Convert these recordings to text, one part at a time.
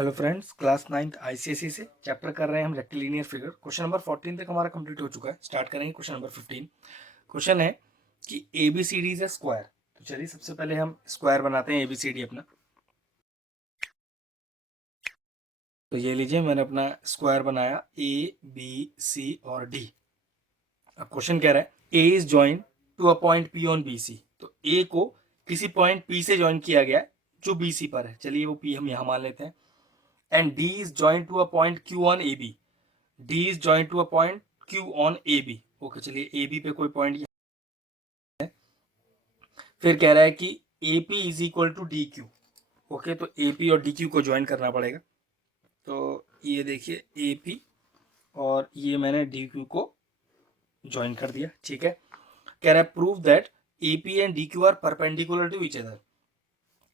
Hello friends, class 9th ICSE से chapter कर रहे हैं हम रेक्टिलिनियर फिगर। क्वेश्चन नंबर 14 तक हमारा कंप्लीट हो चुका है। स्टार्ट करेंगे क्वेश्चन नंबर 15। क्वेश्चन है कि एबीसीडी इज अ स्क्वायर। तो चलिए सबसे पहले हम स्क्वायर बनाते हैं एबीसीडी अपना। तो ये लीजिए, मैंने अपना स्क्वायर बनाया ए बी सी और डी। अब क्वेश्चन कह रहा है A is join to a point P on B C. तो ए को किसी पॉइंट पी से ज्वाइन किया गया है जो बी सी पर है। चलिए वो पी हम यहाँ मान लेते हैं। And D is join to a point Q on A B. D is join to a point Q on A B. Okay, चलिए ए बी पे कोई पॉइंट है। फिर कह रहा है कि A P is equal to D Q. Okay, तो ए पी और डी क्यू को ज्वाइन करना पड़ेगा। तो ये देखिए ए पी और ये मैंने डी क्यू को ज्वाइन कर दिया। ठीक है, कह रहा है prove that A P and D Q are perpendicular to each other.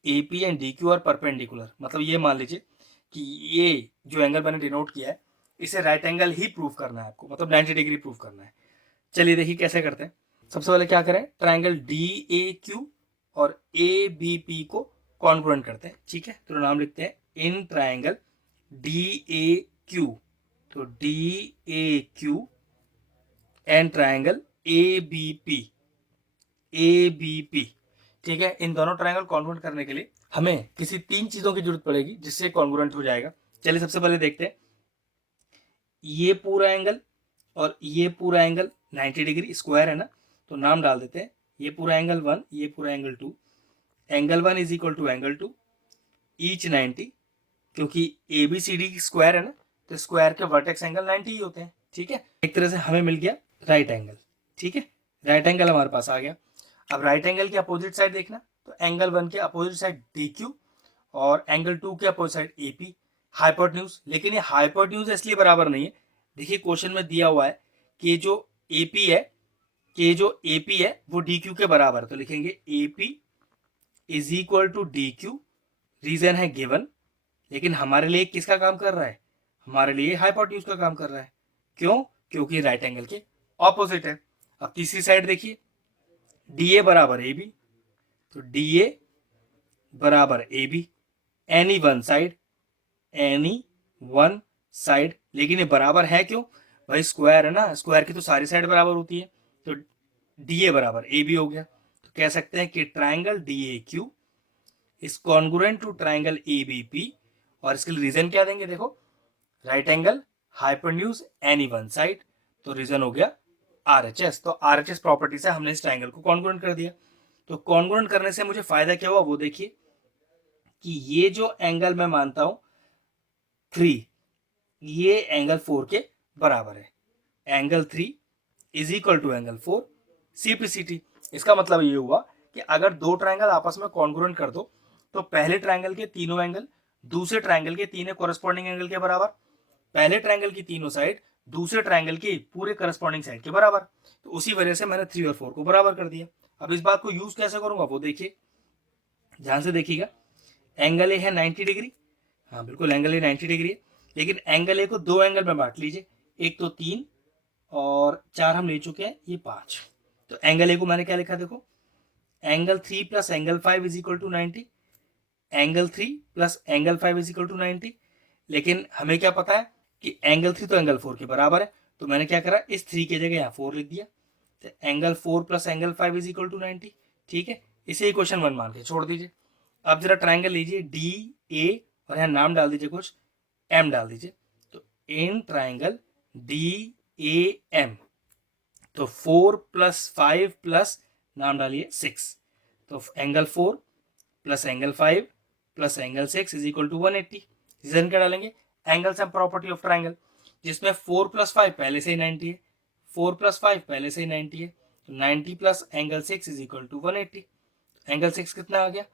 A P and D Q are perpendicular मतलब ये मान लीजिए कि ये जो एंगल मैंने डिनोट किया है इसे राइट एंगल ही प्रूव करना है आपको, मतलब 90 डिग्री प्रूव करना है। चलिए देखिए कैसे करते हैं। सबसे पहले क्या करें, ट्राइंगल डी ए क्यू और ए बी पी को कॉन्ग्रुएंट करते हैं। ठीक है, तो नाम लिखते हैं in triangle D A Q. तो D A Q and triangle A B P. A B P, ठीक है। इन दोनों ट्राइंगल कॉन्ग्रुएंट करने के लिए हमें किसी तीन चीजों की जरूरत पड़ेगी जिससे कॉन्ग्रुएंट हो जाएगा। चलिए सबसे पहले देखते हैं, ये पूरा एंगल और ये पूरा एंगल 90 डिग्री स्क्वायर है ना, तो नाम डाल देते हैं ये पूरा एंगल 1, ये पूरा angle 2। Angle 1 is equal to angle 2 each 90, क्योंकि A B C D square है ना, तो स्क्वायर के वर्टेक्स एंगल 90 ही होते हैं। ठीक है, एक तरह से हमें मिल गया राइट एंगल। ठीक है, राइट एंगल हमारे पास आ गया। अब राइट एंगल के अपोजिट साइड देखना, तो एंगल 1 के अपोजिट साइड डी क्यू और एंगल 2 के opposite side A P. Hypotenuse, लेकिन ये हाइपोटेन्यूज इसलिए बराबर नहीं है। देखिए क्वेश्चन में दिया हुआ है कि जो एपी है वो डी क्यू के बराबर है, तो लिखेंगे A P is equal to D Q. Reason है गिवन, लेकिन हमारे लिए किसका काम कर रहा है, हमारे लिए हाइपोटेन्यूज का काम कर रहा है। क्यों? क्योंकि राइट एंगल के ऑपोजिट है। अब तीसरी साइड देखिए, डी ए बराबर ए बी, तो डी ए बराबर A B. Any one side, any one side, लेकिन ये बराबर है क्यों भाई, स्क्वायर है ना, स्क्वायर की तो सारी साइड बराबर होती है। तो डी ए बराबर ए बी हो गया। तो कह सकते हैं कि triangle D A Q is congruent to triangle A B P. और इसके लिए रीजन क्या देंगे, देखो right angle, hypotenuse, any one side, तो रीजन हो गया आर एच एस। तो आर एच एस प्रॉपर्टी से हमने इस ट्राइंगल को कॉन्ग्रुएंट कर दिया। तो कॉन्ग्रुएंट करने से मुझे फायदा क्या हुआ वो देखिए, कि ये जो एंगल मैं मानता हूं 3, ये एंगल 4 के बराबर है। Angle 3 is equal to angle 4 CPCT. इसका मतलब ये हुआ कि अगर दो ट्राइंगल आपस में कॉन्ग्रुएंट कर दो तो पहले ट्राइंगल के तीनों एंगल दूसरे ट्राइंगल के तीनों कोरस्पॉन्डिंग एंगल के बराबर, पहले ट्राइंगल की तीनों साइड दूसरे ट्राइंगल के पूरे करस्पॉन्डिंग साइड के बराबर। तो उसी वजह से मैंने 3 और 4 को बराबर कर दिया। अब इस बात को यूज कैसे करूंगा वो देखिए, ध्यान से देखिएगा। एंगल ए है 90 डिग्री, हाँ बिल्कुल एंगल ए 90 डिग्री है, लेकिन एंगल ए को दो एंगल में बांट लीजिए, एक तो 3 और 4 हम ले चुके हैं, ये 5। तो एंगल ए को मैंने क्या लिखा, देखो angle 3 plus angle 5 is equal to 90। Angle 3 plus angle 5 is equal to 90। लेकिन हमें क्या पता है कि एंगल 3 तो एंगल 4 के बराबर है, तो मैंने क्या करा, इस 3 की जगह यहाँ 4 लिख दिया। तो angle 4 plus angle 5 is equal to 90। ठीक है, इसे इक्वेशन 1 मान के छोड़ दीजिए। अब जरा ट्राइंगल लीजिए डी ए और यहाँ नाम डाल दीजिए, कुछ एम डाल दीजिए। तो in triangle D A M, तो 4 प्लस 5 प्लस नाम डालिए 6, तो angle 4 plus angle 5 plus angle 6 is equal to 180। Reason क्या डालेंगे, angle sum property of triangle, जिसमें 4 प्लस 5 पहले से ही 90 है, 4 प्लस 5 पहले से ही 90 है, तो 90 plus angle 6 is equal to 180। Angle 6 कितना आ गया,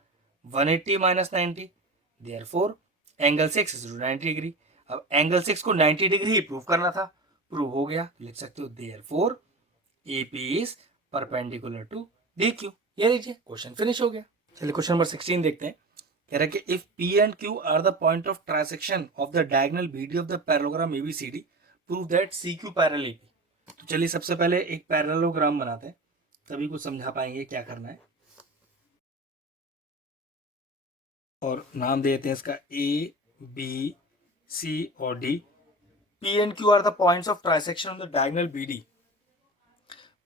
180 minus 90, therefore angle 6 is 90 degree. अब एंगल 6 को 90 डिग्री ही प्रूव करना था, प्रूव हो गया। लिख सकते हो therefore AP is perpendicular to DQ। ये लीजिए क्वेश्चन फिनिश हो गया। चलिए क्वेश्चन नंबर 16 देखते हैं। कह रहा है कि if P and Q are the point of transection of the diagonal BD of the parallelogram ABCD, prove that CQ parallel AP। तो चलिए सबसे पहले एक पैरेललोग्राम बनाते हैं, तभी कुछ समझा पाएंगे क्या करना है। और नाम देते हैं इसका बी सी और D. P and Q are the points of trisection of the diagonal B D.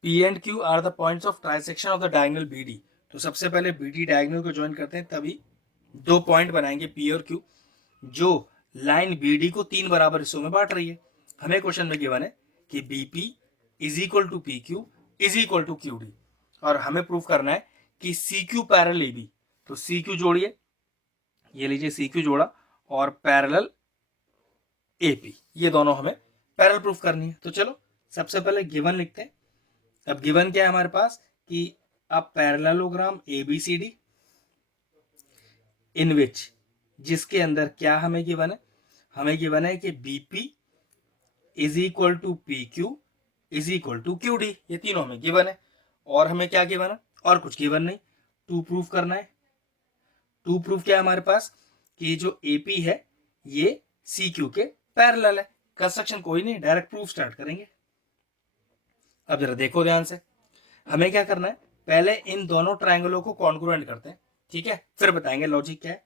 P and Q are the points of trisection of the diagonal B D. तो सबसे पहले बी डी डायगोनल को join करते हैं, तभी दो point बनाएंगे P और क्यू, जो लाइन बी डी को तीन बराबर हिस्सों में बांट रही है। हमें क्वेश्चन में गिवन है कि B P is equal to P Q is equal to Q D, और हमें प्रूफ करना है कि C Q parallel A B. तो सी क्यू जोड़िए, ये लीजिए सी क्यू जोड़ा, और पैरेलल ए पी, ये दोनों हमें पैरेलल प्रूफ करनी है। तो चलो सबसे पहले गिवन लिखते हैं। अब गिवन क्या है हमारे पास कि अ पैरेललोग्राम ABCD इन विच, जिसके अंदर क्या हमें गिवन है, हमें गिवन है कि BP is equal to PQ is equal to QD, ये तीनों हमें गिवन है। और हमें क्या गिवन है, और कुछ गिवन नहीं, टू प्रूफ करना है। टू प्रूफ क्या है हमारे पास कि जो AP है ये CQ के पैरेलल है। कंस्ट्रक्शन कोई नहीं, डायरेक्ट प्रूफ स्टार्ट करेंगे। अब जरा देखो ध्यान से, हमें क्या करना है, पहले इन दोनों ट्रायंगलों को कॉन्ग्रुएंट करते हैं, ठीक है, फिर बताएंगे लॉजिक क्या है।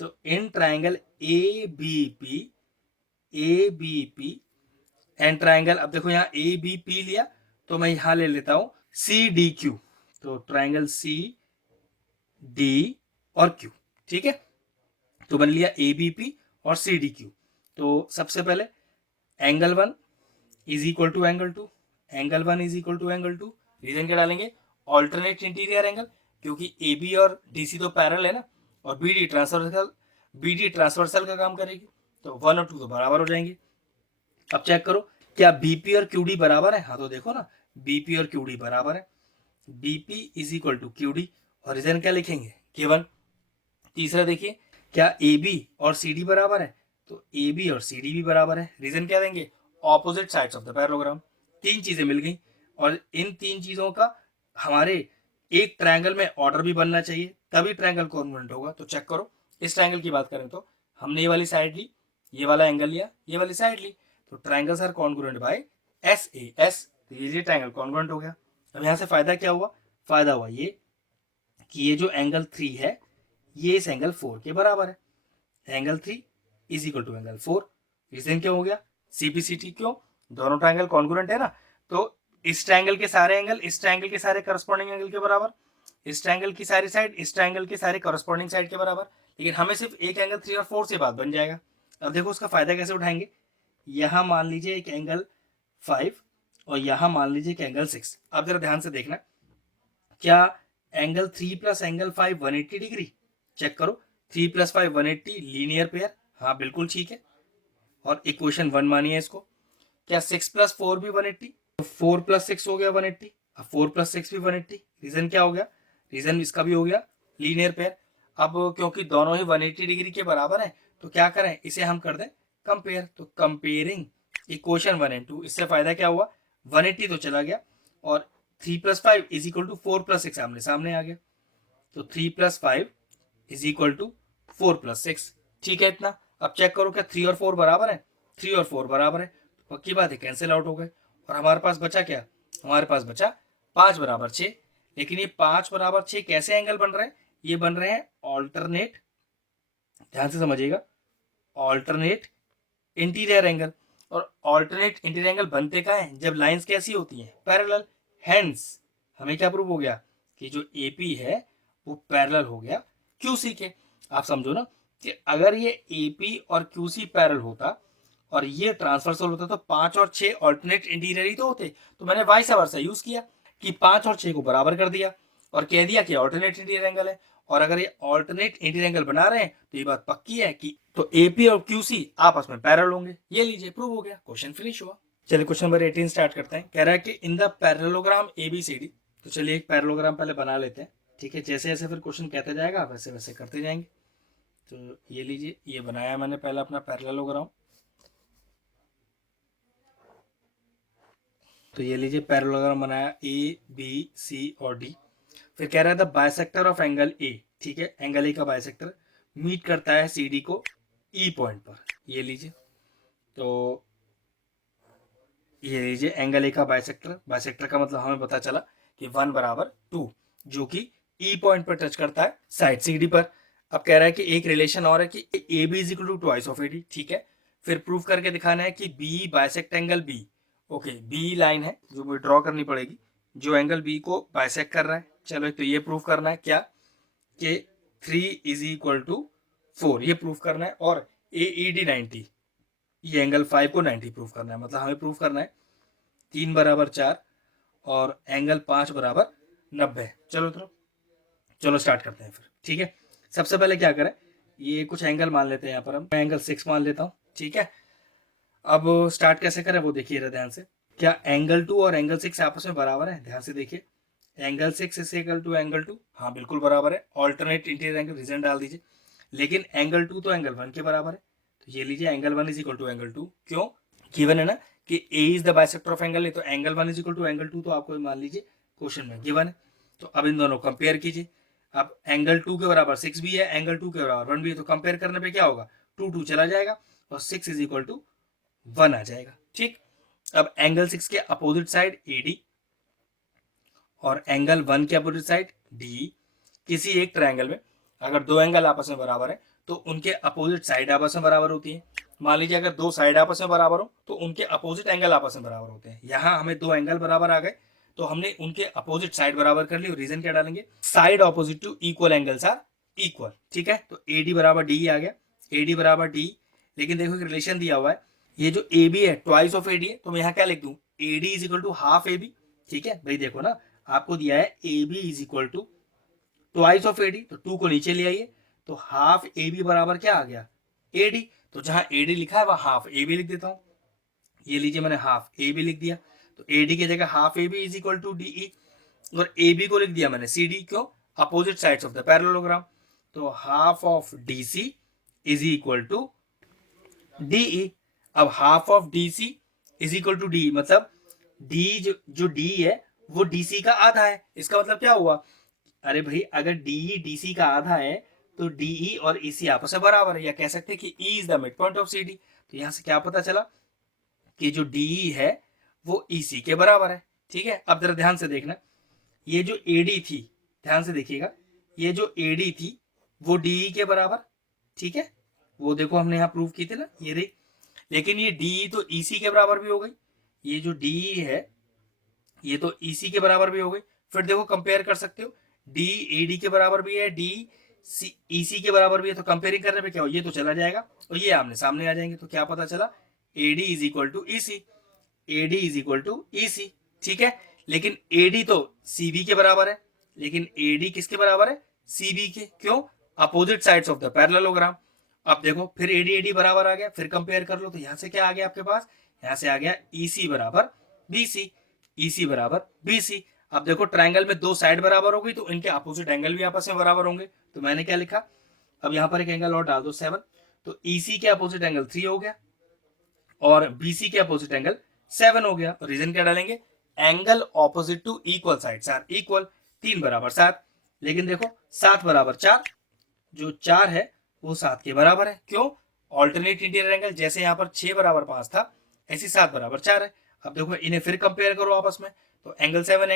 तो in triangle ABP and triangle, अब देखो यहाँ ABP लिया, तो मैं यहां ले लेता हूं CDQ। तो ट्रायंगल CD और Q, ठीक है, तो बन लिया ABP और CDQ। तो सबसे पहले angle 1 is equal to angle 2, angle 1 is equal to angle 2। Reason क्या डालेंगे, ऑल्टरनेट इंटीरियर एंगल, क्योंकि AB और DC तो पैरेलल है ना, और BD ट्रांसवर्सल का काम करेगी, तो 1 और 2 तो बराबर हो जाएंगे। अब चेक करो क्या BP और QD बराबर है, हाँ तो देखो ना BP और QD बराबर है, BP is equal to QD, और रीजन क्या लिखेंगे, गिवन। तीसरा देखिए, क्या AB और CD बराबर है, तो AB और CD भी बराबर है, रीजन क्या देंगे, opposite sides of the parallelogram. तीन चीजें मिल गई, और इन तीन चीजों का हमारे एक ट्रायंगल में ऑर्डर भी बनना चाहिए, तभी ट्रायंगल कॉन्ग्रुएंट होगा। तो चेक करो, इस ट्रायंगल की बात करें तो हमने ये वाली साइड ली, ये वाला एंगल लिया, ये वाली साइड ली, तो triangles are congruent by SAS, तो ये ट्रायंगल कॉन्ग्रुएंट हो गया। अब यहाँ से फायदा क्या हुआ, फायदा हुआ ये कि ये जो एंगल 3 है ये इस एंगल 4 के बराबर है, angle 3 is equal to angle 4। Reason क्या हो गया, CPCT, क्यों, दोनों ट्रायंगल कॉन्ग्रुएंट है ना, तो इस ट्रायंगल के सारे एंगल इस ट्रायंगल के सारे करस्पॉन्डिंग एंगल के बराबर, इस ट्रायंगल की सारी साइड इस ट्रायंगल के सारे करस्पॉन्डिंग साइड के बराबर। लेकिन हमें सिर्फ एक एंगल 3 और 4 से बात बन जाएगा। अब देखो उसका फायदा कैसे उठाएंगे, यहां मान लीजिए एक एंगल 5 और यहां मान लीजिए एक एंगल 6। अब जरा ध्यान से देखना, क्या angle 3 plus angle 5 180 degree, check करो, 3 प्लस 5 180 लीनियर पेयर, हाँ बिल्कुल ठीक है, और इक्वेशन 1 मानिए इसको। क्या 6 प्लस 4 भी 180, तो 4 प्लस 6 हो गया 180, अब 4 प्लस 6 भी 180, रीजन क्या हो गया, रीजन इसका भी हो गया लीनियर पेयर। अब क्योंकि दोनों ही 180 डिग्री के बराबर है, तो क्या करें, इसे हम कर दें कंपेयर। तो कंपेयरिंग इक्वेशन 1 एंड 2, इससे फायदा क्या हुआ, 180 तो चला गया, और 3 plus 5 is equal to 4 plus 6 आमने सामने आ गया, तो 3 plus 5 is equal to 4 plus 6, ठीक है इतना। अब चेक करो क्या 3 और 4 बराबर है, 3 और 4 बराबर है, तो पक्की बात है कैंसिल आउट हो गए, और हमारे पास बचा क्या, हमारे पास बचा 5 बराबर 6। लेकिन ये 5 बराबर 6 कैसे एंगल बन रहे हैं, ये बन रहे हैं ऑल्टरनेट, ध्यान से समझिएगा, ऑल्टरनेट इंटीरियर एंगल। और ऑल्टरनेट इंटीरियर एंगल बनते क्या है, जब लाइंस कैसी होती हैं, पैरेलल। हेंस हमें क्या प्रूव हो गया कि जो AP है वो पैरेलल हो गया QC के। आप समझो ना कि अगर ये AP और QC पैरेलल होता और ये ट्रांसवर्सल होता, तो 5 और 6 ऑल्टरनेट इंटीरियर ही तो होते। तो मैंने वाइस वर्सा यूज किया कि 5 और 6 को बराबर कर दिया और कह दिया कि ऑल्टरनेट इंटीरियर एंगल है। और अगर ये ऑल्टरनेट इंटीरियर एंगल बना रहे हैं तो ये बात पक्की है कि तो AP और QC आपस में पैरेलल होंगे। ये लीजिए प्रूव हो गया, क्वेश्चन फिनिश हुआ। चलिए क्वेश्चन नंबर 18 स्टार्ट करते हैं। कह रहा है कि इन द पैरेललोग्राम ABCD, तो चलिए एक पैरेललोग्राम पहले बना लेते हैं, ठीक है, जैसे जैसे फिर क्वेश्चन कहते जाएगा वैसे वैसे करते जाएंगे। तो ये लीजिए, ये बनाया मैंने पहले अपना पैरेललोग्राम। तो ये लीजिए पैरेललोग्राम बनाया ABC और D। फिर कह रहा है the bisector of angle A, ठीक है, एंगल A का बाइसेक्टर मीट करता है CD को E पॉइंट पर। ये लीजिए, तो ये लीजिए एंगल A का बाइसेक्टर, बाइसेक्टर का मतलब हमें पता चला कि 1 बराबर 2, जो कि E पॉइंट पर टच करता है साइड CD पर। अब कह रहा है कि एक रिलेशन और है कि A B is equal to twice of A D, ठीक है। फिर प्रूफ करके दिखाना है कि B bisect angle B. Okay, B line है जो मुझे ड्रॉ करनी पड़ेगी जो एंगल बी को बाइसेक्ट कर रहा है। चलो, एक तो ये प्रूफ करना है क्या कि 3 इज इक्वल टू 4, ये प्रूफ करना है। और ए ई डी 90, ये एंगल 5 को 90 प्रूफ करना है। मतलब हमें प्रूफ करना है 3 बराबर 4 और एंगल 5 बराबर 90। चलो स्टार्ट करते हैं फिर, ठीक है। सबसे पहले क्या करें, ये कुछ एंगल मान लेते हैं यहाँ पर हम। मैं एंगल 6 मान लेता हूँ, ठीक है। अब स्टार्ट कैसे करें वो देखिए ध्यान से। क्या एंगल 2 और एंगल 6 आपस में बराबर है? ध्यान से देखिए, angle 6 is equal to angle 2, हाँ बिल्कुल बराबर है। ऑल्टरनेट इंटीरियर एंगल रीजन डाल दीजिए। लेकिन एंगल 2 तो एंगल 1 के बराबर है, तो ये लीजिए angle 1 is equal to angle 2। क्यों? गिवन है ना कि A is the bisector of angle A, तो angle 1 is equal to angle 2 तो आपको मान लीजिए क्वेश्चन में गिवन है। तो अब इन दोनों कंपेयर कीजिए। अब एंगल 2 के बराबर 6 भी है, एंगल 2 के बराबर 1 भी है, तो कंपेयर करने पे क्या होगा, 2 चला जाएगा और 6 इज इक्वल टू 1 आ जाएगा, ठीक। अब एंगल 6 के अपोजिट साइड ए डी और एंगल 1 के अपोजिट साइड डी। किसी एक ट्रायंगल में अगर दो एंगल आपस में बराबर है तो उनके अपोजिट साइड आपस में बराबर होती है। मान लीजिए अगर दो साइड आपस में बराबर हो तो उनके अपोजिट एंगल आपस में बराबर होते हैं। यहाँ हमें दो एंगल बराबर आ गए तो हमने उनके अपोजिट साइड बराबर कर ली। और रीजन क्या डालेंगे, side opposite to equal angles are equal, ठीक है। तो ए डी बराबर डी आ गया, ए डी बराबर डी। लेकिन देखो एक रिलेशन दिया हुआ है, ये जो ए बी है ट्वाइस ऑफ ए डी है, तो मैं यहाँ क्या लिख दूं, A D is equal to half A B, ठीक है। भाई देखो ना, आपको दिया है A B is equal to twice of A D, तो 2 को नीचे ले आइए, तो हाफ ए बी बराबर क्या आ गया, ए डी। तो जहां ए डी लिखा है वहां हाफ ए बी लिख देता हूं। ये लीजिए मैंने हाफ ए बी लिख दिया, तो ए डी की जगह half A B is equal to D E. और ए बी को लिख दिया मैंने सी डी, क्यों, opposite sides of the parallelogram. तो half of D C is equal to D E. अब half of D C is equal to D, मतलब D जो डी है वो डी सी का आधा है। इसका मतलब क्या हुआ, अरे भाई अगर डी डी सी का आधा है तो डी और ई सी आपस में बराबर है, या कह सकते हैं कि E is the mid point of C D. तो यहां से क्या पता चला कि जो डी है वो ई सी के बराबर है, ठीक है। अब जरा ध्यान से देखना, ये जो ए डी थी, ध्यान से देखिएगा, ये जो ए डी थी वो डी के बराबर, ठीक है। वो देखो हमने यहाँ प्रूव की थी ना, ये रही। लेकिन ये डी तो ई सी के बराबर भी हो गई, ये जो डी है ये तो ई सी के बराबर भी हो गई। फिर देखो कंपेयर कर सकते हो, डी ए डी के बराबर भी है, डी सी ई सी के बराबर भी है। तो कंपेयरिंग करने पे क्या हो, ये तो चला जाएगा और ये आमने सामने आ जाएंगे। तो क्या पता चला, A D is equal to E C, A D is equal to E C, ठीक है। लेकिन ए डी तो सी बी के बराबर है, लेकिन ए डी किसके बराबर है, सी बी के, क्यों, opposite sides of the parallelogram. अब देखो फिर ए डी बराबर आ गया, फिर कंपेयर कर लो, तो यहां से क्या आ गया आपके पास, यहां से आ गया ई सी बराबर बी सी, ई सी बराबर बी सी। अब देखो ट्रायंगल में दो साइड बराबर हो गई तो इनके अपोजिट एंगल भी आपस में बराबर होंगे। तो मैंने क्या लिखा, अब यहां पर एक एंगल और डाल दो 7, तो ई सी के अपोजिट एंगल 3 हो गया और बी सी के अपोजिट एंगल 7 हो गया। और रीजन क्या डालेंगे, angle opposite to equal sides are equal, 3 बराबर 7। लेकिन देखो 7 बराबर 4, जो 4 है वो 7 के बराबर है, क्यों, ऑल्टरनेट इंटीरियर एंगल, जैसे यहाँ पर 6 बराबर 5 था ऐसे 7 बराबर 4 है। अब देखो इन्हें फिर कंपेयर करो आपस में, तो एंगल 7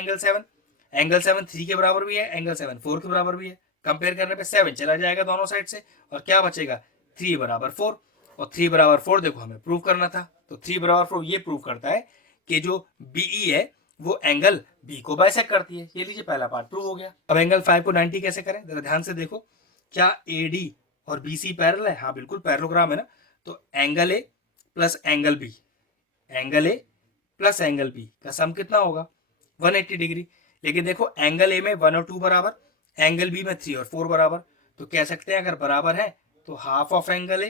एंगल 7 3 के बराबर भी है, एंगल 7 4 के बराबर भी है। कंपेयर करने पे 7 चला जाएगा दोनों साइड से और क्या बचेगा, 3 बराबर 4। और 3 बराबर 4 देखो हमें प्रूव करना था, तो 3 बराबर 4 ये प्रूव करता है कि जो बीई है वो एंगल बी को बाइसेक्ट करती है। ये लीजिए पहला पार्ट प्रूव हो गया। अब एंगल 5 को 90 कैसे करें, जरा ध्यान से देखो, क्या ए डी और बी सी पैरेलल है, हाँ बिल्कुल पैरेललोग्राम है ना। तो angle A plus angle B, angle A plus angle B का सम कितना होगा, 180 डिग्री। लेकिन देखो एंगल ए में 1 और 2 बराबर, एंगल बी में 3 और 4 बराबर। तो कह सकते हैं अगर बराबर है तो half of angle A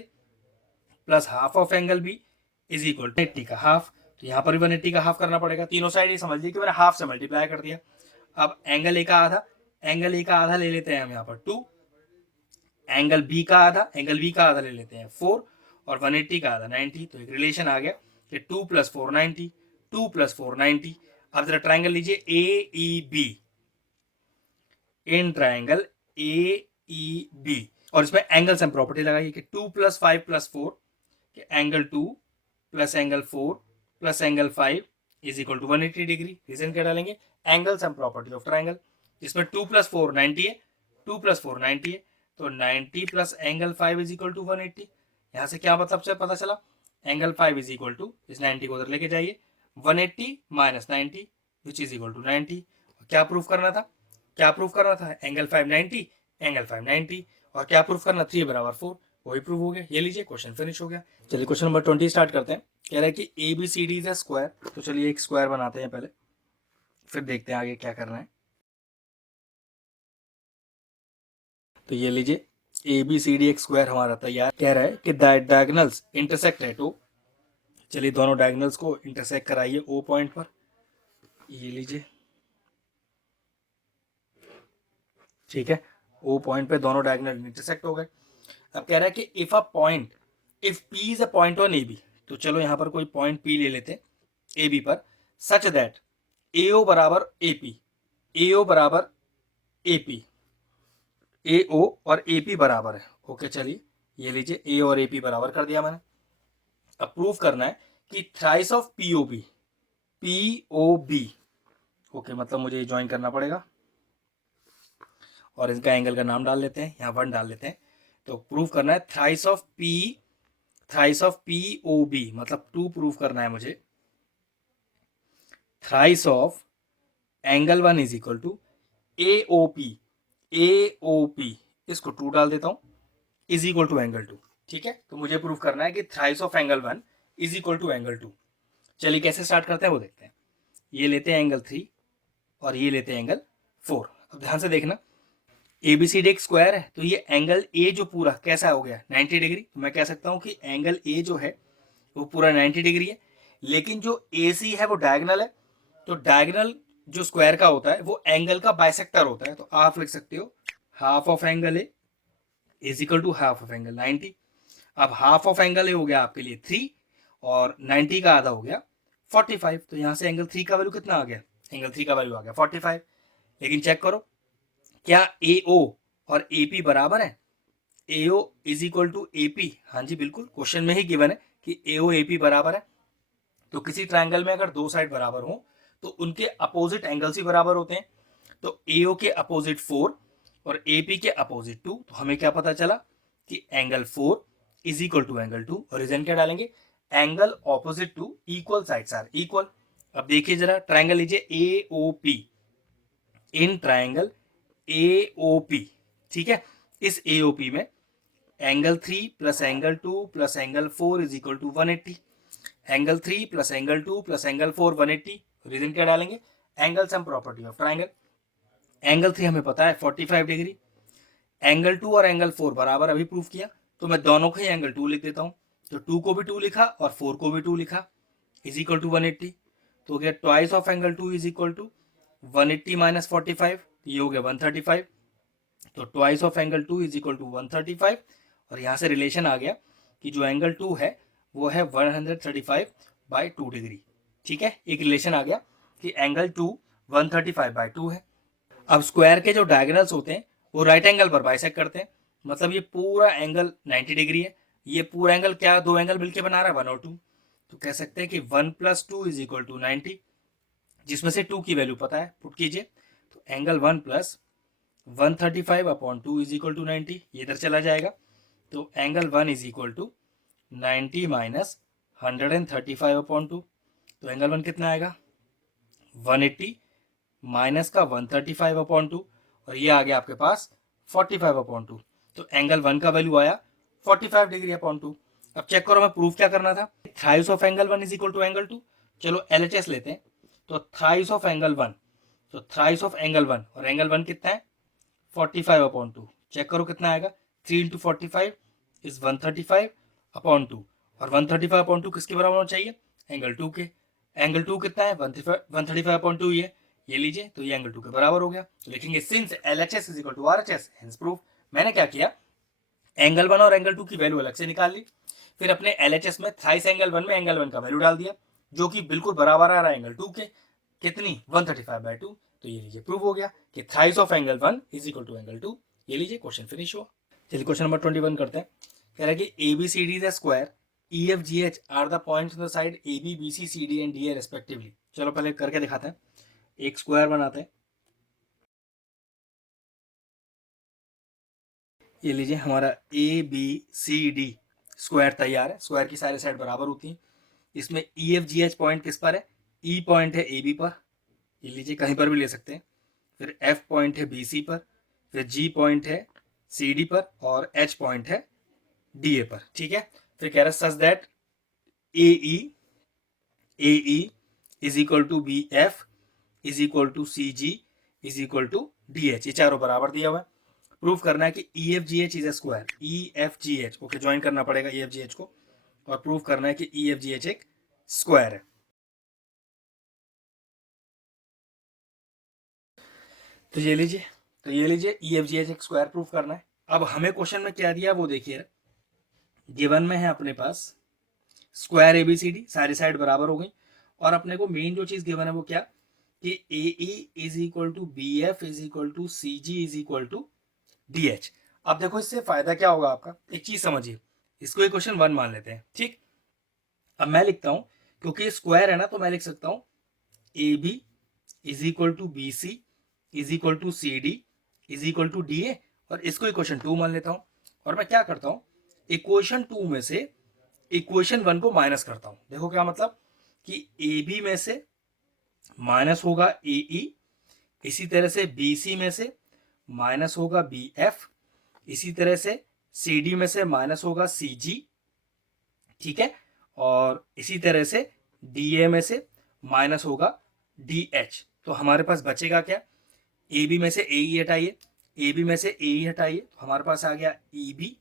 plus half of angle B is equal to 180 का हाफ। तो यहाँ पर भी 180 का हाफ करना पड़ेगा। तीनों साइड ये समझ लीजिए कि मैंने हाफ से मल्टीप्लाई कर दिया। अब एंगल ए का आधा, एंगल ए का आधा ले लेते हैं हम यहाँ पर 2, एंगल बी का आधा, एंगल बी का आधा ले लेते हैं 4 और 180 का आधा 90। तो एक रिलेशन आ गया कि 2 + 4 90, 2 + 4 90। अब जरा ट्राइंगल लीजिए A E B, in triangle A E B, और इसमें एंगल सम प्रॉपर्टी लगाइए कि 2 + 5 + 4 कि angle 2 + angle 4 + angle 5 is equal to 180 degree. Reason क्या डालेंगे, angle sum property of triangle, जिसमें 2 + 4 90 है, 2 + 4 90 है, तो 90 plus angle 5 is equal to 180। यहाँ से क्या मतलब से पता चला, एंगल 5 इज इक्वल टू, इस 90 को उधर लेके जाइए, 180 minus 90 which is equal to 90। क्या प्रूफ करना था, क्या प्रूफ करना था, एंगल 5 90, एंगल 5 90, और क्या प्रूफ करना, 3 बराबर 4, वही प्रूफ हो गया। ये लीजिए क्वेश्चन फिनिश हो गया। चलिए क्वेश्चन नंबर 20 स्टार्ट करते हैं। कह रहा है कि A B C D is a square. तो चलिए एक स्क्वायर बनाते हैं पहले, फिर देखते हैं आगे क्या करना है। तो ये लीजिए ए बी सी डी एक स्क्वायर हमारा तैयार। कह रहा है कि डायगोनल्स इंटरसेक्ट एट ओ। चलिए दोनों डायगोनल्स को इंटरसेक्ट कराइए ओ पॉइंट पर। ये लीजिए, ठीक है, ओ पॉइंट पे दोनों डायगोनल इंटरसेक्ट हो गए। अब कह रहा है कि if a point, if P is a point on A B, तो चलो यहां पर कोई पॉइंट पी ले लेते हैं ए बी पर, सच दैट ए ओ बराबर ए पी, ए ओ बराबर ए पी, ए ओ और ए पी बराबर है। ओके चलिए ये लीजिए ए और ए पी बराबर कर दिया मैंने। अब प्रूव करना है कि thrice of P O B, P O B, okay मतलब मुझे ये ज्वाइन करना पड़ेगा और इसका एंगल का नाम डाल लेते हैं, यहाँ 1 डाल लेते हैं। तो प्रूव करना है thrice of P, thrice of P O B मतलब 2 प्रूव करना है मुझे। Thrice of angle 1 is equal to A O P, A O P, इसको 2 डाल देता हूं, इज इक्वल टू एंगल 2। ठीक है, तो मुझे प्रूव करना है कि thrice of angle 1 is equal to angle 2। चलिए कैसे स्टार्ट करते हैं वो देखते हैं। ये लेते हैं एंगल 3 और ये लेते हैं एंगल 4। अब ध्यान से देखना, एबीसीडी एक स्क्वायर है, तो ये एंगल ए जो पूरा कैसा हो गया 90 डिग्री। तो मैं कह सकता हूं कि एंगल ए जो है वो पूरा 90 डिग्री है। लेकिन जो ए सी है वो डायगोनल है, तो डायगोनल जो स्क्वायर का होता है वो एंगल का बाइसेक्टर होता है। तो आप लिख सकते हो half of angle A is equal to half of angle 90। अब हाफ ऑफ एंगल ए हो गया आपके लिए 3 और 90 का आधा हो गया 45। तो यहां से एंगल 3 का वैल्यू कितना आ गया, एंगल 3 का वैल्यू आ गया 45। लेकिन चेक करो क्या ए ओ और ए पी बराबर है, A O is equal to A P. हाँ जी बिल्कुल, क्वेश्चन में ही गिवन है कि ए ओ ए पी बराबर है। तो किसी ट्रायंगल में अगर दो साइड बराबर हो तो उनके अपोजिट एंगल्स ही बराबर होते हैं। तो ए ओ के अपोजिट 4 और ए पी के अपोजिट 2। तो हमें क्या पता चला कि angle 4 is equal to angle 2, और रीजन क्या डालेंगे, angle opposite to equal sides are equal. अब देखिए जरा ट्रायंगल लीजिए A O P, in triangle A O P, ठीक है, इस ए ओ पी में angle 3 plus angle 2 plus angle 4 is equal to 180। Angle 3 plus angle 2 plus angle 4 180। Reason क्या डालेंगे, angle sum property of triangle. Angle 3 हमें पता है 45 degree, angle 2 और एंगल 4 बराबर अभी प्रूफ किया, तो मैं दोनों को ही एंगल 2 लिख देता हूं। तो 2 को भी 2 लिखा और 4 को भी 2 लिखा, इज इक्वल टू 180। तो गया twice of angle 2 is equal to 180 minus 45, ये हो गया 135। तो twice of angle 2 is equal to 135, और यहाँ से रिलेशन आ गया कि जो एंगल 2 है वो है 135/2 डिग्री। ठीक है, एक रिलेशन आ गया कि एंगल 2 135/2 है। अब स्क्वायर के जो डायगोनल्स होते हैं वो राइट एंगल पर बाइसेक्ट करते हैं, मतलब ये पूरा एंगल 90 डिग्री है। ये पूरा एंगल क्या, दो एंगल मिलकर बना रहा है 1 और 2। तो कह सकते हैं कि 1 + 2 इज इक्वल टू 90, जिसमें से 2 की वैल्यू पता है, पुट कीजिए। तो एंगल 1 + 135/2 इज इक्वल टू 90, ये इधर चला जाएगा। तो angle 1 is equal to 90 minus 135/2। तो एंगल 1 कितना आएगा 180 माइनस का 135/2, और ये आ गया आपके पास 45/2। तो एंगल 1 का वैल्यू आया 45 डिग्री अपॉन 2। अब चेक करो, मैं प्रूफ क्या करना था, thrice of angle 1 is equal to angle 2। चलो एलएचएस लेते हैं। तो थ्राइस ऑफ एंगल 1, तो थ्राइस ऑफ एंगल 1, और एंगल 1 कितना है 45/2। चेक करो कितना आएगा, 3 × 45 इज 135/2, और 135/2 किसके बराबर होना चाहिए, एंगल 2 के। एंगल 2 कितना है 135/2, ये लीजिए, तो ये एंगल 2 के बराबर हो गया। तो लिखेंगे since LHS is equal to RHS, hence proof. मैंने क्या किया, एंगल 1 और एंगल 2 की वैल्यू अलग से निकाल ली, फिर अपने LHS में थ्राइस एंगल 1 में एंगल 1 का वैल्यू डाल दिया, जो कि बिल्कुल बराबर आ रहा है एंगल 2 के, कितनी 135/2। तो ये लीजिए प्रूव हो गया कि thrice of angle 1 is equal to angle 2। ये लीजिए क्वेश्चन फिनिश हुआ। चलिए क्वेश्चन नंबर 21 करते हैं। कह रहा है कि ABCD is a square, EFGH are the points on the side AB BC CD and DA respectively. चलो पहले करके दिखाते हैं, एक स्क्वायर बनाते हैं। ये लीजिए हमारा A B C D square तैयार है। स्क्वायर की सारी साइड बराबर होती हैं। इसमें E F G H point किस पर है? ई पॉइंट है ए बी पर, ये लीजिए कहीं पर भी ले सकते हैं। फिर एफ पॉइंट है बी सी पर, फिर जी पॉइंट है सी डी पर, और एच पॉइंट है डी ए पर। ठीक है, फिर कह रहा है such that A E is equal to B F is equal to C G is equal to D H, ये चारों बराबर दिया हुआ है। प्रूफ करना है कि E F G H is a square, E F G H, okay join करना पड़ेगा ई एफ जी एच को, और प्रूफ करना है कि ई एफ जी एच एक स्क्वायर है। तो ये लीजिए ई एफ जी एच एक स्क्वायर प्रूफ करना है। अब हमें क्वेश्चन में क्या दिया वो देखिए, गिवन में है अपने पास square A B C D, सारी साइड बराबर हो गई, और अपने को मेन जो चीज गिवन है वो क्या, कि A E is equal to B F is equal to C G is equal to D H. अब देखो इससे फायदा क्या होगा आपका, एक चीज समझिए, इसको क्वेश्चन 1 मान लेते हैं। ठीक, अब मैं लिखता हूं, क्योंकि स्क्वायर है ना, तो मैं लिख सकता हूं A B is equal to B C is equal to C D is equal to D A, और इसको इक्वेशन 2 मान लेता हूं। और मैं क्या करता हूं, इक्वेशन 2 में से इक्वेशन 1 को माइनस करता हूं। देखो क्या मतलब, कि ए बी में से माइनस होगा ए ई, इसी तरह से बी सी में से माइनस होगा बी एफ, इसी तरह से सी डी में से माइनस होगा सी जी। ठीक है, और इसी तरह से डी ए में से माइनस होगा डी एच। तो हमारे पास बचेगा क्या, ए बी में से ए ई हटाइए, ए बी में से ए ई हटाइए, तो हमारे पास आ गया E B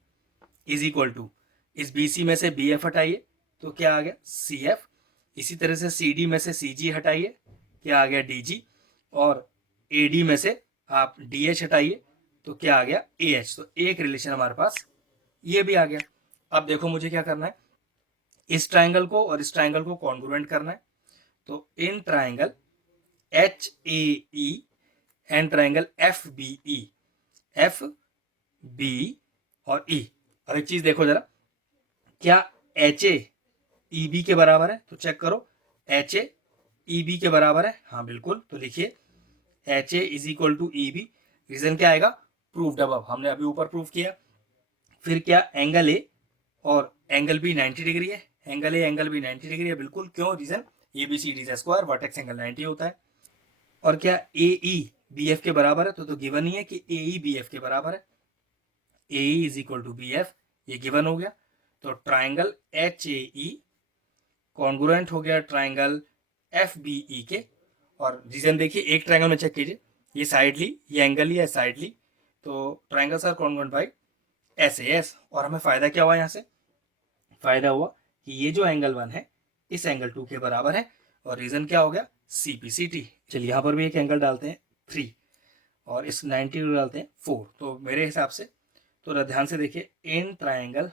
is equal to, इस बी सी में से बी एफ हटाइए तो क्या आ गया सी एफ, इसी तरह से सी डी में से सी जी हटाइए, क्या आ गया डी जी, और ए डी में से आप डी एच हटाइए तो क्या आ गया ए एच। तो एक रिलेशन हमारे पास ये भी आ गया। अब देखो मुझे क्या करना है, इस ट्राइंगल को और इस ट्राइंगल को कॉन्ग्रुएंट करना है। तो in triangle H A E and triangle F B E, F B और ई। अब एक चीज देखो जरा, क्या एच ए ई बी के बराबर है? तो चेक करो, एच ए ई बी के बराबर है, हाँ बिल्कुल। तो लिखिए H A is equal to E B, reason क्या आएगा, प्रूफ्ड अबव, हमने अभी ऊपर प्रूफ किया। फिर क्या एंगल ए और एंगल बी 90 डिग्री है, angle A angle B 90 degree है, बिल्कुल। क्यों, reason A B C D square vertex angle 90 होता है। और क्या ए ई बी एफ के बराबर है? तो गिवन ही है कि ए ई बी एफ के बराबर है, A E is equal to B F, ये गिवन हो गया। तो triangle H A E congruent हो गया ट्राइंगल एफ बी ई के। और रीजन देखिए, एक ट्राइंगल में चेक कीजिए, ये साइड ली, ये एंगल ली, साइड ली, तो triangles are congruent by S A S. और हमें फायदा क्या हुआ, यहाँ से फायदा हुआ कि ये जो एंगल 1 है इस एंगल 2 के बराबर है, और रीजन क्या हो गया, सी पी सी टी। चलिए यहाँ पर भी एक एंगल डालते हैं 3, और इस 90 डिग्री डालते हैं 4। तो मेरे हिसाब से, तो ध्यान से देखिए, in triangle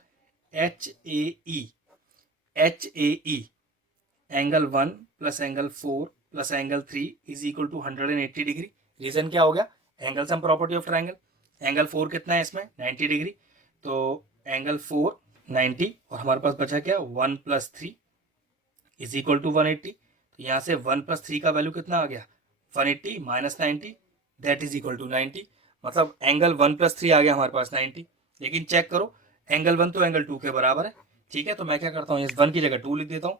H A E angle 1 plus angle 4 plus angle 3 is equal to 180 degree. Reason क्या हो गया, angle sum property of triangle. Angle 4 कितना है इसमें, 90 डिग्री, तो एंगल 4 90, और हमारे पास बचा क्या 1 प्लस 3 इज इक्वल टू 180। तो यहाँ से 1 प्लस 3 का वैल्यू कितना आ गया, 180 minus 90 that is equal to 90। मतलब एंगल 1 प्लस 3 आ गया हमारे पास 90। लेकिन चेक करो, एंगल 1 तो एंगल 2 के बराबर है। ठीक है, तो मैं क्या करता हूँ, इस 1 की जगह 2 लिख देता हूँ,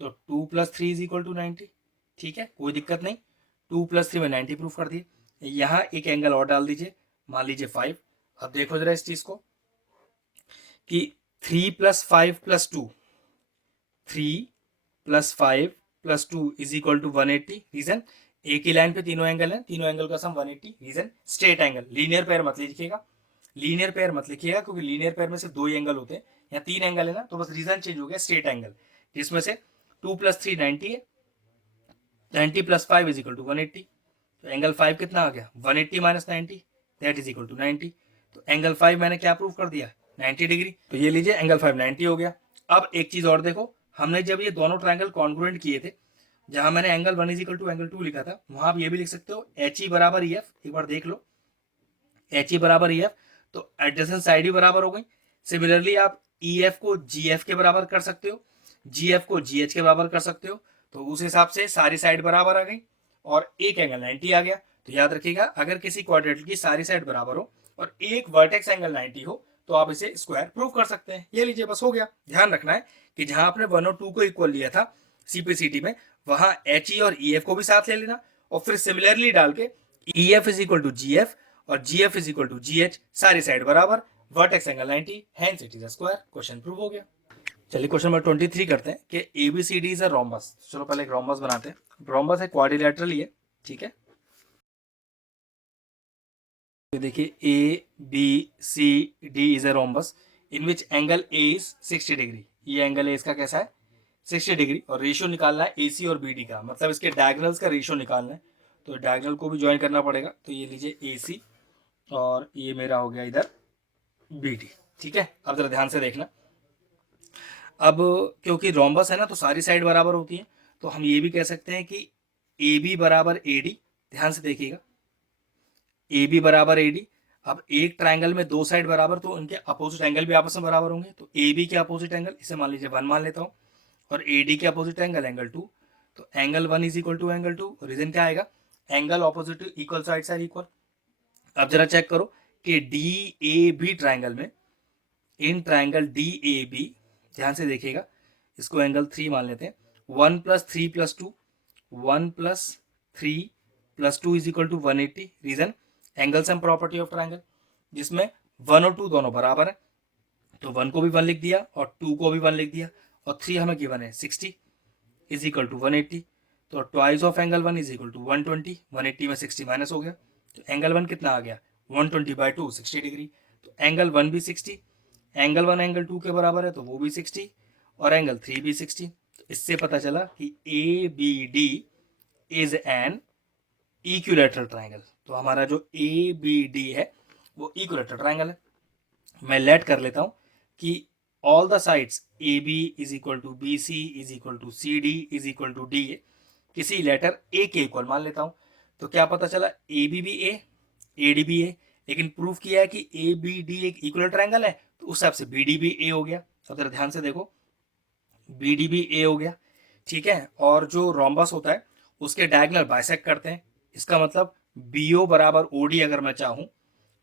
तो 2 प्लस 3 इज इक्वल टू 90। ठीक है, कोई दिक्कत नहीं, 2 प्लस 3 में 90 प्रूफ कर दिए। यहाँ एक एंगल और डाल दीजिए, मान लीजिए 5। अब देखो जरा इस चीज को, कि 3 plus 5 plus 2, 3 plus 5 plus 2 is equal to 180। Reason, एक ही लाइन पे तीनों एंगल है, तीनों एंगल का sum 180। Reason, straight angle, linear pair मत लिखिएगा, लीनियर पेयर मत लिखिएगा, क्योंकि लीनियर पेयर में सिर्फ 2 ही एंगल होते हैं, यहाँ 3 एंगल है ना, तो बस रीजन चेंज हो गया, स्ट्रेट एंगल, जिसमें से 2 प्लस 3 90 है, 90 प्लस 5 इज इक्वल टू 180। तो एंगल 5 कितना आ गया, 180 minus 90 that is equal to 90। तो एंगल 5 मैंने क्या प्रूव कर दिया, 90 डिग्री। तो ये लीजिए एंगल 5 90 हो गया। अब एक चीज और देखो, हमने जब ये दोनों ट्राइंगल कॉन्ग्रुएंट किए थे, जहां मैंने angle 1 is equal to angle 2 लिखा था, वहां आप ये भी लिख सकते हो एच ई बराबर ई एफ। एक बार देख लो, एच ई बराबर ई एफ, तो एडजेसेंट साइड भी बराबर हो गई। सिमिलरली आप ई एफ को जी एफ के बराबर कर सकते हो, जी एफ को जी एच के बराबर कर सकते हो, तो उस हिसाब से सारी साइड बराबर आ गई और एक एंगल 90 आ गया। तो याद रखिएगा, अगर किसी क्वाड्रेटिक की सारी साइड बराबर हो और एक वर्टेक्स एंगल 90 हो तो आप इसे स्क्वायर प्रूव कर सकते हैं। ये लीजिए, बस हो गया। ध्यान रखना है कि जहां आपने 1 और 2 को इक्वल लिया था सीपीसीटी में, वहां एच ई और ई एफ को भी साथ ले लेना और फिर सिमिलरली डाल के E F is equal to G F और G F is equal to G H, सारी साइड बराबर, vertex angle 90, hence it is a square. Question prove हो गया। चलिए क्वेश्चन नंबर 23 करते हैं कि एबीसीडी इज अ रोम्बस। चलो पहले एक रोम्बस बनाते हैं। रोम्बस है क्वाड्रिलेटरल ही है, ठीक है। तो देखिए A B C D is a rhombus in which angle A is 60 degree. ये एंगल ए इसका कैसा है, 60 डिग्री, और रेशियो निकालना है एसी और बीडी का, मतलब इसके डायगोनल्स का रेशियो निकालना है। तो डायगोनल को भी ज्वाइन करना पड़ेगा। तो ये लीजिए एसी और ये मेरा हो गया इधर बीडी, ठीक है। अब जरा ध्यान से देखना। अब क्योंकि रोम्बस है ना तो सारी साइड बराबर होती है, तो हम ये भी कह सकते हैं कि ए बी बराबर ए डी। ध्यान से देखिएगा, ए बी बराबर ए डी। अब एक ट्राइंगल में दो साइड बराबर, तो उनके अपोजिट एंगल भी आपस में बराबर होंगे। तो ए बी के अपोजिट एंगल, इसे मान लीजिए 1 मान लेता हूँ, और ए डी के अपोजिट एंगल एंगल 2। तो angle 1 is equal to angle 2। Reason क्या आएगा, angle opposite equal sides are equal. अब जरा चेक करो कि डी ए बी ट्राइंगल में, in triangle D A B, ध्यान से देखिएगा, इसको एंगल 3 मान लेते हैं। 1 + 3 + 2, 1 + 3 + 2 is equal to 180। Reason, angle sum property of triangle, जिसमें 1 और 2 दोनों बराबर है। तो 1 को भी 1 लिख दिया और 2 को भी 1 लिख दिया, और 3 हमें गिवन है 60 इज इक्वल टू 180। तो twice of angle 1 is equal to 120। 180 में 60 माइनस हो गया, तो एंगल 1 कितना आ गया, 120/2, 60 डिग्री। तो एंगल 1 भी 60, एंगल 1 एंगल 2 के बराबर है तो वो भी 60, और एंगल 3 भी 60। तो इससे पता चला कि A B D is an equilateral triangle. तो हमारा जो ए बी डी है वो इक्विलैटरल ट्राइंगल है। मैं लेट कर लेता हूं कि all the sides A B is equal to B C is equal to C D is equal to D A, किसी लेटर ए के इक्वल मान लेता हूं। तो क्या पता चला, ए बी भी ए डी भी ए, लेकिन प्रूफ किया है कि ए बी डी एक इक्वल ट्राइंगल है, तो उस हिसाब से बी डी भी ए हो गया। तो जरा ध्यान से देखो, बी डी भी ए हो गया, ठीक है। और जो रोम्बस होता है उसके डायगोनल बाइसेक्ट करते हैं। इसका मतलब बी ओ बराबर ओ डी, अगर मैं चाहूं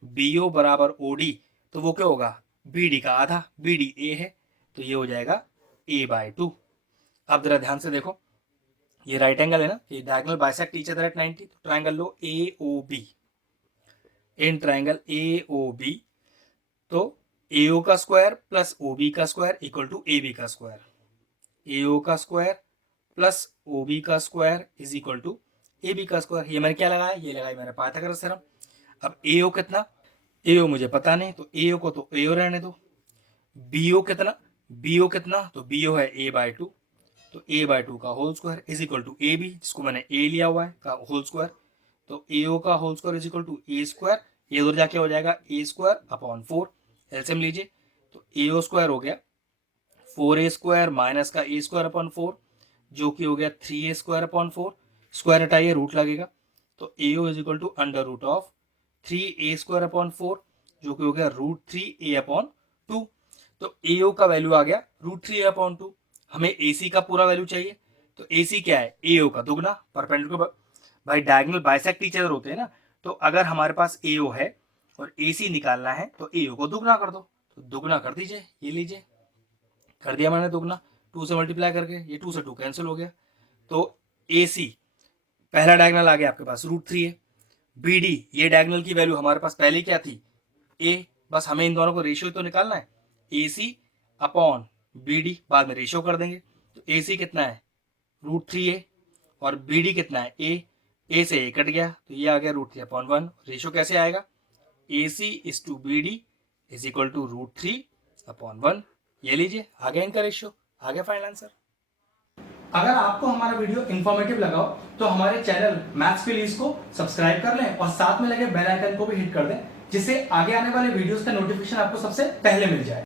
बी ओ बराबर ओ डी, तो वो क्या होगा, बी डी का आधा, बी डी ए है, तो ये हो जाएगा a/2। अब जरा ध्यान से देखो, ये राइट एंगल है ना, ये diagonal bisect each other at 90। तो ट्राइंगल लो A O B, in triangle A O B, तो ए ओ का स्क्वायर प्लस ओ बी का square equal to A B का स्क्वायर, ए ओ का स्क्वायर प्लस ओ बी का square is equal to A B का square. ये मैंने क्या लगाया, ये लगाया मैंने पाइथागोरस थ्योरम। अब ए ओ कितना, ए ओ मुझे पता नहीं, तो ए ओ को तो ए ओ रहने दो। बी ओ कितना, बी ओ कितना, तो बी ओ है a/2, तो a/2 का whole square is equal to A B, जिसको मैंने ए लिया हुआ है, का होल स्क्वायर। तो ए ओ का whole square is equal to A square, ये उधर जाके हो जाएगा a²/4। एलसीएम लीजिए, तो ए ओ स्क्वायर हो गया 4a² माइनस का a²/4, जो कि हो गया 3a²/4। स्क्वायर हटाइए, रूट लगेगा, तो A O is equal to √3a²/4, जो कि हो गया √3a/2। तो ए ओ का वैल्यू आ गया √3a/2। हमें ए सी का पूरा वैल्यू चाहिए, तो ए सी क्या है, ए ओ का दुगना, परपेंडिकुलर, भाई डायगोनल बाइसेक्ट ईच अदर होते हैं ना। तो अगर हमारे पास ए ओ है और ए सी निकालना है तो ए ओ को दुगना कर दो, तो दुगना कर दीजिए, ये लीजिए, कर दिया मैंने दुगना, 2 से मल्टीप्लाई करके, ये 2 से 2 कैंसिल हो गया। तो ए सी पहला डायगोनल आ गया आपके पास √3 है, बी डी ये डायगोनल की वैल्यू हमारे पास पहले क्या थी, ए, बस हमें इन दोनों को रेशियो तो निकालना है, ए सी अपॉन बी डी, बाद में रेशियो कर देंगे। तो ए सी कितना है √3a, और बी डी कितना है ए से ए कट गया, तो ये आ गया √3/1। रेशियो कैसे आएगा, A C is to B D is equal to √3/1। ये लीजिए, आ गया इनका रेशियो, आ गया फाइनल आंसर। अगर आपको हमारा वीडियो इंफॉर्मेटिव लगा हो तो हमारे चैनल मैथ्स प्लीज को सब्सक्राइब कर लें और साथ में लगे बेल आइकन को भी हिट कर दें, जिससे आगे आने वाले वीडियोस का नोटिफिकेशन आपको सबसे पहले मिल जाए।